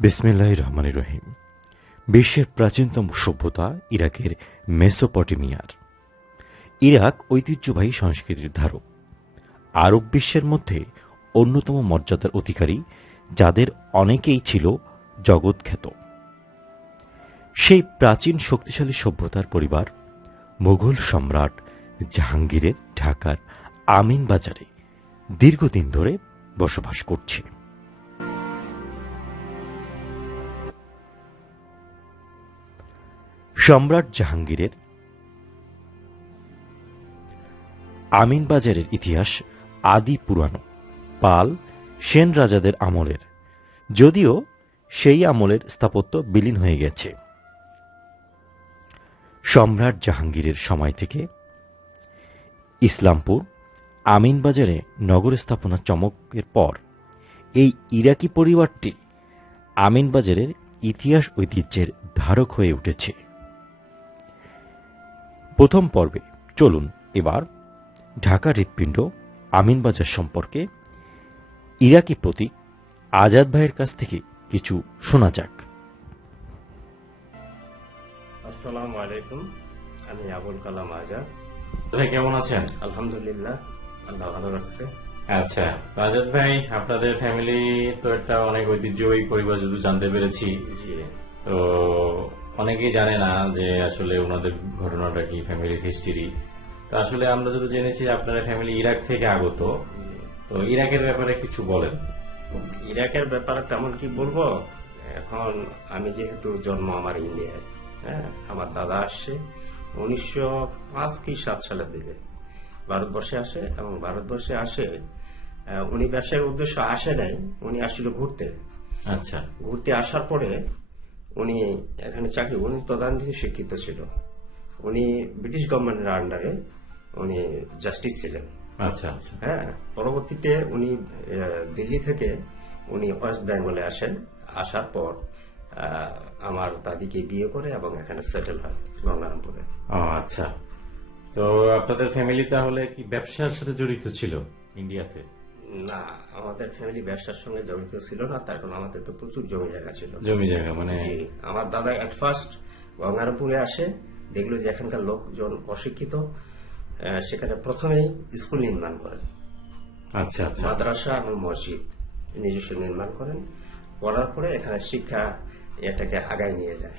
বিসমিল্লাহ রহমান রহিম। বিশ্বের প্রাচীনতম সভ্যতা ইরাকের মেসোপটেমিয়ার। ইরাক ঐতিহ্যবাহী সংস্কৃতির ধারক। আরব বিশ্বের মধ্যে অন্যতম মর্যাদার অধিকারী, যাদের অনেকেই ছিল জগৎখ্যাত। সেই প্রাচীন শক্তিশালী সভ্যতার পরিবার মুঘল সম্রাট জাহাঙ্গীরের ঢাকার আমিন বাজারে দীর্ঘদিন ধরে বসবাস করছে। সম্রাট জাহাঙ্গীরের আমিন বাজারের ইতিহাস আদি পুরানো, পাল সেন রাজাদের আমলের, যদিও সেই আমলের স্থাপত্য বিলীন হয়ে গেছে। সম্রাট জাহাঙ্গীরের সময় থেকে ইসলামপুর, আমিনবাজারে নগর স্থাপনা চমকের পর এই ইরাকি পরিবারটি আমিনবাজারের ইতিহাস ঐতিহ্যের ধারক হয়ে উঠেছে। প্রথম পর্বে চলুন এবার ঢাকা হৃৎপিণ্ড আমিনবাজার সম্পর্কে ইরাকি প্রতীক আজাদ ভাইয়ের কাছ থেকে কিছু শোনা যাক। আসসালামু আলাইকুম। আমি আবুল কালাম আজাদ। ভাই কেমন আছেন? আলহামদুলিল্লাহ আল্লাহ ভালো রাখছে। আচ্ছা আজাদ ভাই আপনাদের ফ্যামিলি তো একটা অনেক ঐতিহ্যবাহী পরিবার যদি জানতে পেরেছি। তো অনেকেই জানে না যে আসলে ওনাদের ঘটনাটা কি ফ্যামিলির হিস্টরি তো আসলে আমরা যদি জেনেছি আপনারা ফ্যামিলি ইরাক থেকে আগত তো ইরাকের ব্যাপারে কিছু বলেন। ইরাকের ব্যাপারে তেমন কি বলব? এখন আমি যেহেতু জন্ম আমার ইন্ডিয়ায় হ্যাঁ আমার দাদা আসছে। উনিশশো পাঁচ কি সাত সালের দিকে ভারতবর্ষে আসে এবং ভারতবর্ষে আসে উনি ব্যবসায়ের উদ্দেশ্য আসে নাই উনি আসছিল ঘুরতে। আচ্ছা। ঘুরতে আসার পরে উনি এখানে চাকরি উনি তদানীতি শিক্ষিত ছিল উনি ব্রিটিশ গভর্নমেন্টের আন্ডারে উনি জাস্টিস ছিলেন। আচ্ছা আচ্ছা। হ্যাঁ পরবর্তীতে উনি দিল্লি থেকে উনি ওয়েস্ট বেঙ্গলে আসেন। আসার পর আমার দাদিকে বিয়ে করে এবং এখানে সেটেল হয় গঙ্গারামপুরে। ও আচ্ছা। তো আপনাদের ফ্যামিলি তাহলে কি ব্যবসার সাথে জড়িত ছিল ইন্ডিয়াতে না আমাদের ফ্যামিলি ব্যবসার সঙ্গে জড়িত ছিল না তার কারণ আমাদের তো প্রচুর জমি জায়গা ছিল। জমি জায়গা মানে আমার দাদা এট ফার্স্ট গঙ্গারামপুরে আসে দেখল যে এখানকার লোকজন অশিক্ষিত সেখানে প্রথমেই স্কুল নির্মাণ করেন। আচ্ছা আচ্ছা। মাদ্রাসা এবং মসজিদ নিজস্ব নির্মাণ করেন করার পরে এখানে শিক্ষা এটাকে আগায় নিয়ে যায়।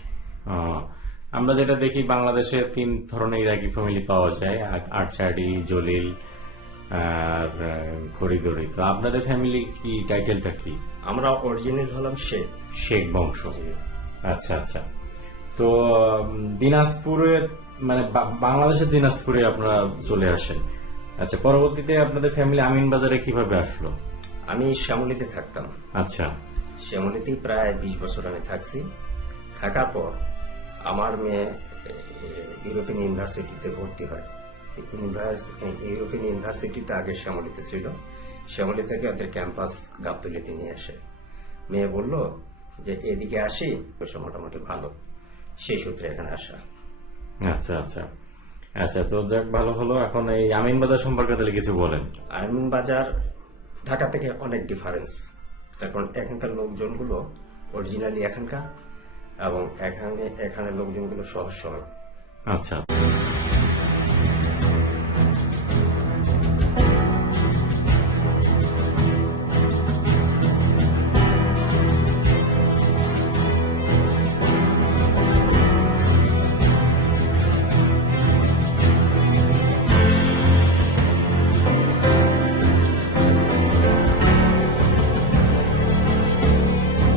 আমরা যেটা দেখি বাংলাদেশে তিন ধরনের ইরাকি ফ্যামিলি পাওয়া যায় আ- আটচাড়ি জলিল আর খড়িদড়ি তো আপনাদের ফ্যামিলি কি টাইটেলটা কি? আমরা অরিজিনাল হলাম শেখ। শেখ বংশ। আচ্ছা আচ্ছা। তো দিনাজপুরে মানে বাংলাদেশের দিনাজপুরে আপনারা চলে আসেন। আচ্ছা পরবর্তীতে আপনাদের ফ্যামিলি আমিন বাজারে কীভাবে আসলো? আমি শ্যামলিতে থাকতাম। আচ্ছা। শ্যামলিতেই প্রায় বিশ বছর আমি থাকছি। থাকার পর আমার মেয়ে ইউরোপিয়ান ইউনিভার্সিটিতে ভর্তি হয়। ইউরোপিয়ান ইউনিভার্সিটিতে আগে শ্যামলিতে ছিল। শ্যামলি থেকে ওদের ক্যাম্পাস গাবতলিতে নিয়ে আসে। মেয়ে বলল যে এদিকে আসি পয়সা মোটামুটি ভালো। সেই সূত্রে এখানে আসা। আচ্ছা আচ্ছা। আচ্ছা তো যাক ভালো হলো। এখন এই আমিন বাজার সম্পর্কে তাহলে কিছু বলেন। আমিন বাজার ঢাকা থেকে অনেক ডিফারেন্স কারণ এখানকার লোকজনগুলো অরিজিনালি এখানকার এবং এখানে এখানে লোকজনগুলো সহজ সরল। আচ্ছা।